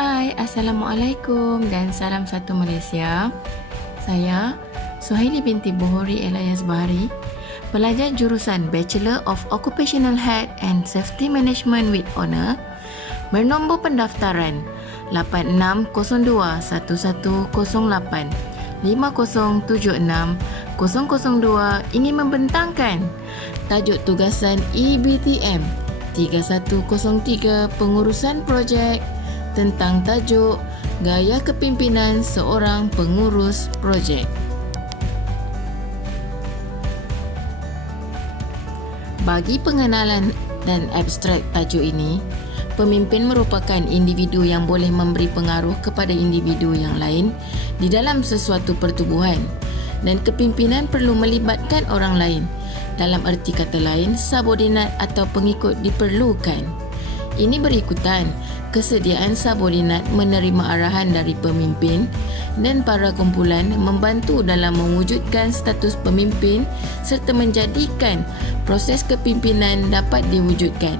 Hai, Assalamualaikum dan salam satu Malaysia. Saya Suhaili binti Buhori Elias Bahari, pelajar jurusan Bachelor of Occupational Health and Safety Management with Honour, bernombor pendaftaran 86021108 5076 ingin membentangkan tajuk tugasan EBTM 3103 pengurusan projek tentang tajuk Gaya Kepimpinan Seorang Pengurus Projek. Bagi pengenalan dan abstrak tajuk ini, pemimpin merupakan individu yang boleh memberi pengaruh kepada individu yang lain di dalam sesuatu pertubuhan, dan kepimpinan perlu melibatkan orang lain. Dalam erti kata lain, subordinat atau pengikut diperlukan. Ini berikutan kesediaan subordinat menerima arahan dari pemimpin dan para kumpulan membantu dalam mewujudkan status pemimpin serta menjadikan proses kepimpinan dapat diwujudkan.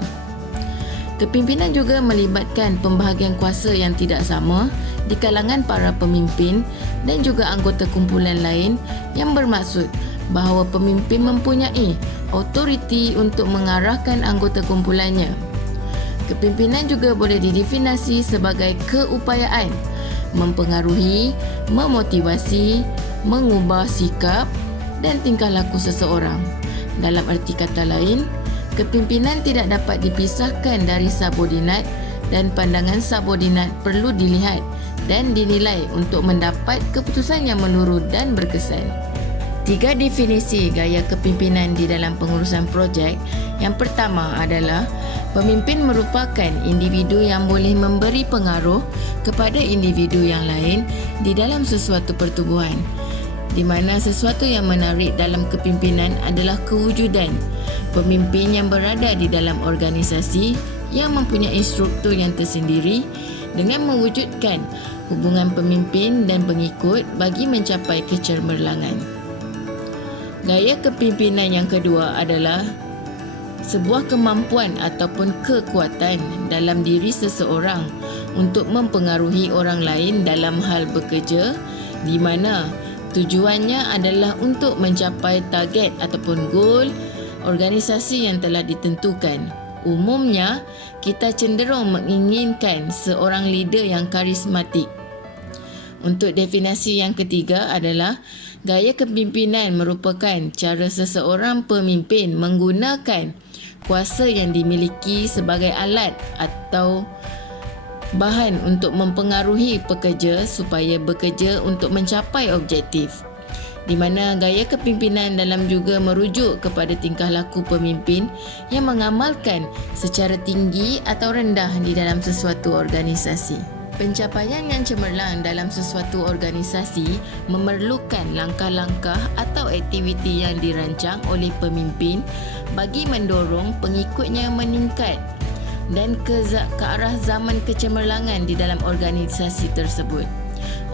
Kepimpinan juga melibatkan pembahagian kuasa yang tidak sama di kalangan para pemimpin dan juga anggota kumpulan lain, yang bermaksud bahawa pemimpin mempunyai autoriti untuk mengarahkan anggota kumpulannya. Kepimpinan juga boleh didefinisi sebagai keupayaan mempengaruhi, memotivasi, mengubah sikap dan tingkah laku seseorang. Dalam erti kata lain, kepimpinan tidak dapat dipisahkan dari subordinat, dan pandangan subordinat perlu dilihat dan dinilai untuk mendapat keputusan yang meluruh dan berkesan. 3 definisi gaya kepimpinan di dalam pengurusan projek. Yang pertama adalah pemimpin merupakan individu yang boleh memberi pengaruh kepada individu yang lain di dalam sesuatu pertubuhan, di mana sesuatu yang menarik dalam kepimpinan adalah kewujudan pemimpin yang berada di dalam organisasi yang mempunyai struktur yang tersendiri dengan mewujudkan hubungan pemimpin dan pengikut bagi mencapai kecemerlangan. Gaya kepimpinan yang kedua adalah sebuah kemampuan ataupun kekuatan dalam diri seseorang untuk mempengaruhi orang lain dalam hal bekerja, di mana tujuannya adalah untuk mencapai target ataupun goal organisasi yang telah ditentukan. Umumnya, kita cenderung menginginkan seorang leader yang karismatik. Untuk definisi yang ketiga adalah gaya kepimpinan merupakan cara seseorang pemimpin menggunakan kuasa yang dimiliki sebagai alat atau bahan untuk mempengaruhi pekerja supaya bekerja untuk mencapai objektif, di mana gaya kepimpinan dalam juga merujuk kepada tingkah laku pemimpin yang mengamalkan secara tinggi atau rendah di dalam sesuatu organisasi. Pencapaian yang cemerlang dalam sesuatu organisasi memerlukan langkah-langkah atau aktiviti yang dirancang oleh pemimpin bagi mendorong pengikutnya meningkat dan ke arah zaman kecemerlangan di dalam organisasi tersebut.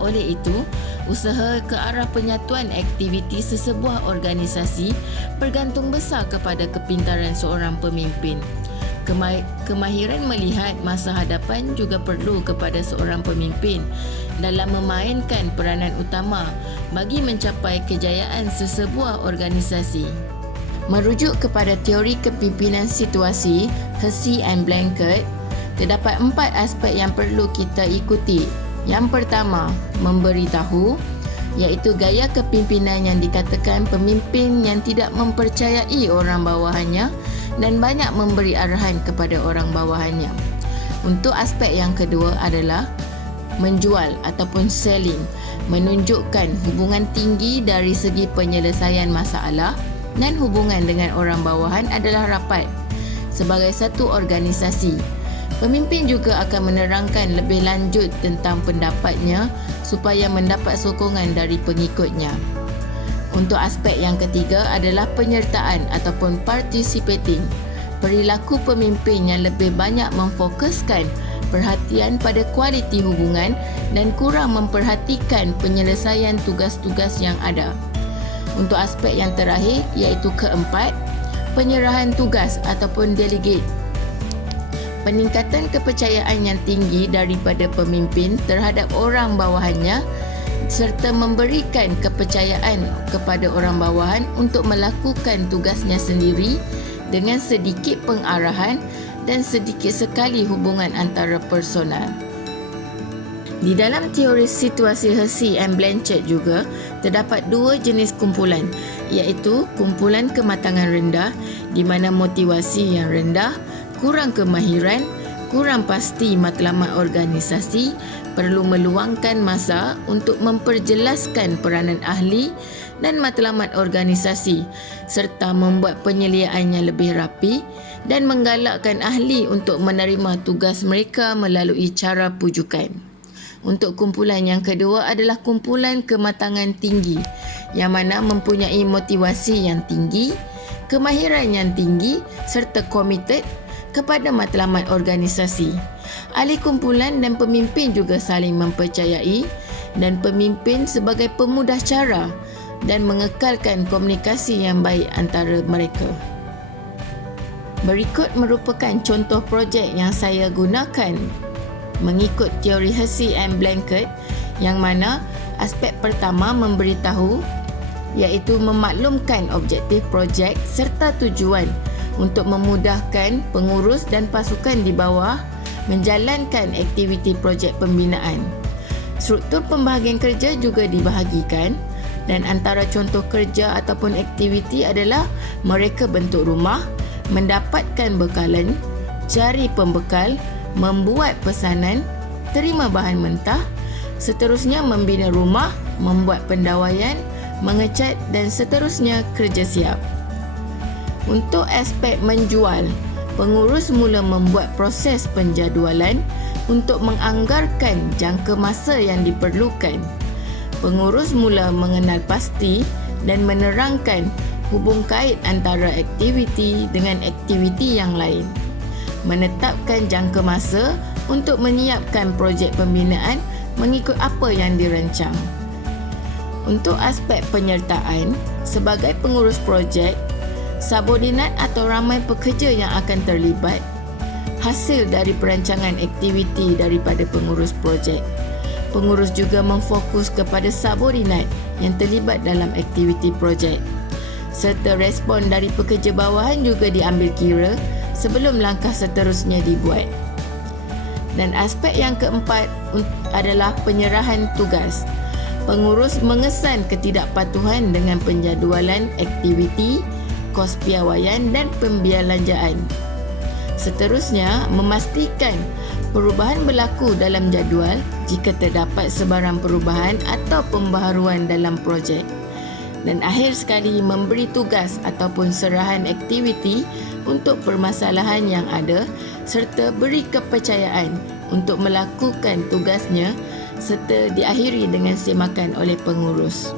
Oleh itu, usaha ke arah penyatuan aktiviti sesebuah organisasi bergantung besar kepada kepintaran seorang pemimpin. Kemahiran melihat masa hadapan juga perlu kepada seorang pemimpin dalam memainkan peranan utama bagi mencapai kejayaan sesebuah organisasi. Merujuk kepada teori kepimpinan situasi Hersey and Blanchard, terdapat 4 aspek yang perlu kita ikuti. Yang pertama, memberitahu, iaitu gaya kepimpinan yang dikatakan pemimpin yang tidak mempercayai orang bawahannya dan banyak memberi arahan kepada orang bawahannya. Untuk aspek yang kedua adalah menjual ataupun selling, menunjukkan hubungan tinggi dari segi penyelesaian masalah dan hubungan dengan orang bawahan adalah rapat. Sebagai satu organisasi, pemimpin juga akan menerangkan lebih lanjut tentang pendapatnya supaya mendapat sokongan dari pengikutnya. Untuk aspek yang ketiga adalah penyertaan ataupun participating. Perilaku pemimpin yang lebih banyak memfokuskan perhatian pada kualiti hubungan dan kurang memperhatikan penyelesaian tugas-tugas yang ada. Untuk aspek yang terakhir, iaitu keempat, penyerahan tugas ataupun delegate. peningkatan kepercayaan yang tinggi daripada pemimpin terhadap orang bawahannya serta memberikan kepercayaan kepada orang bawahan untuk melakukan tugasnya sendiri dengan sedikit pengarahan dan sedikit sekali hubungan antara personal. Di dalam teori situasi Hersey and Blanchard juga terdapat dua jenis kumpulan, iaitu kumpulan kematangan rendah di mana motivasi yang rendah, kurang kemahiran, kurang pasti matlamat organisasi, perlu meluangkan masa untuk memperjelaskan peranan ahli dan matlamat organisasi serta membuat penyeliaannya lebih rapi dan menggalakkan ahli untuk menerima tugas mereka melalui cara pujukan. Untuk kumpulan yang kedua adalah kumpulan kematangan tinggi yang mana mempunyai motivasi yang tinggi, kemahiran yang tinggi serta komited kepada matlamat organisasi. Ahli kumpulan dan pemimpin juga saling mempercayai dan pemimpin sebagai pemudah cara dan mengekalkan komunikasi yang baik antara mereka. Berikut merupakan contoh projek yang saya gunakan mengikut teori Hersey and Blanchard, yang mana aspek pertama memberitahu iaitu memaklumkan objektif projek serta tujuan untuk memudahkan pengurus dan pasukan di bawah menjalankan aktiviti projek pembinaan. Struktur pembahagian kerja juga dibahagikan dan antara contoh kerja ataupun aktiviti adalah mereka bentuk rumah, mendapatkan bekalan, cari pembekal, membuat pesanan, terima bahan mentah, seterusnya membina rumah, membuat pendawaian, mengecat dan seterusnya kerja siap. Untuk aspek menjual, pengurus mula membuat proses penjadualan untuk menganggarkan jangka masa yang diperlukan. Pengurus mula mengenal pasti dan menerangkan hubung kait antara aktiviti dengan aktiviti yang lain. Menetapkan jangka masa untuk menyiapkan projek pembinaan mengikut apa yang dirancang. Untuk aspek penyertaan, sebagai pengurus projek, subordinat atau ramai pekerja yang akan terlibat, hasil dari perancangan aktiviti daripada pengurus projek. Pengurus juga memfokus kepada subordinat yang terlibat dalam aktiviti projek. Serta respon dari pekerja bawahan juga diambil kira sebelum langkah seterusnya dibuat. Dan aspek yang keempat adalah penyerahan tugas. Pengurus mengesan ketidakpatuhan dengan penjadualan aktiviti, kos piawaian dan pembelanjaan. Seterusnya, memastikan perubahan berlaku dalam jadual jika terdapat sebarang perubahan atau pembaharuan dalam projek. Dan akhir sekali, memberi tugas ataupun serahan aktiviti untuk permasalahan yang ada serta beri kepercayaan untuk melakukan tugasnya serta diakhiri dengan semakan oleh pengurus.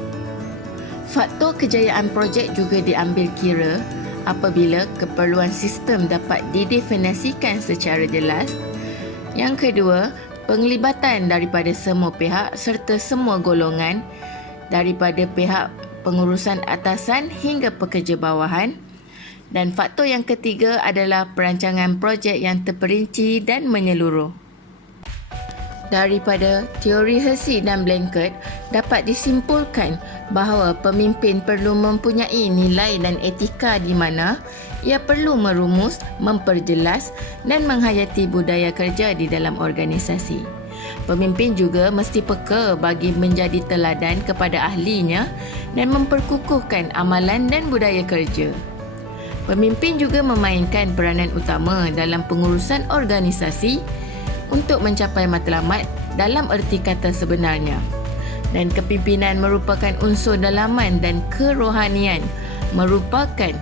Faktor kejayaan projek juga diambil kira apabila keperluan sistem dapat didefinisikan secara jelas. Yang kedua, penglibatan daripada semua pihak serta semua golongan daripada pihak pengurusan atasan hingga pekerja bawahan. Dan faktor yang ketiga adalah perancangan projek yang terperinci dan menyeluruh. Daripada teori Hersey dan Blanchard dapat disimpulkan bahawa pemimpin perlu mempunyai nilai dan etika di mana ia perlu merumus, memperjelas dan menghayati budaya kerja di dalam organisasi. Pemimpin juga mesti peka bagi menjadi teladan kepada ahlinya dan memperkukuhkan amalan dan budaya kerja. Pemimpin juga memainkan peranan utama dalam pengurusan organisasi untuk mencapai matlamat dalam erti kata sebenarnya. Dan kepimpinan merupakan unsur dalaman dan kerohanian merupakan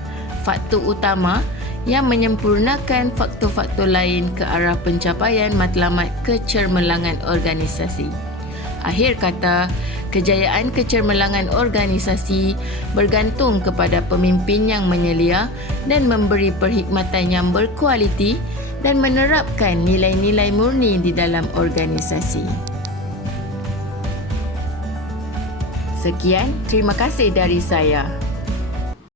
faktor utama yang menyempurnakan faktor-faktor lain ke arah pencapaian matlamat kecermelangan organisasi. Akhir kata, kejayaan kecermelangan organisasi bergantung kepada pemimpin yang menyelia dan memberi perkhidmatan yang berkualiti dan menerapkan nilai-nilai murni di dalam organisasi. Sekian, terima kasih dari saya.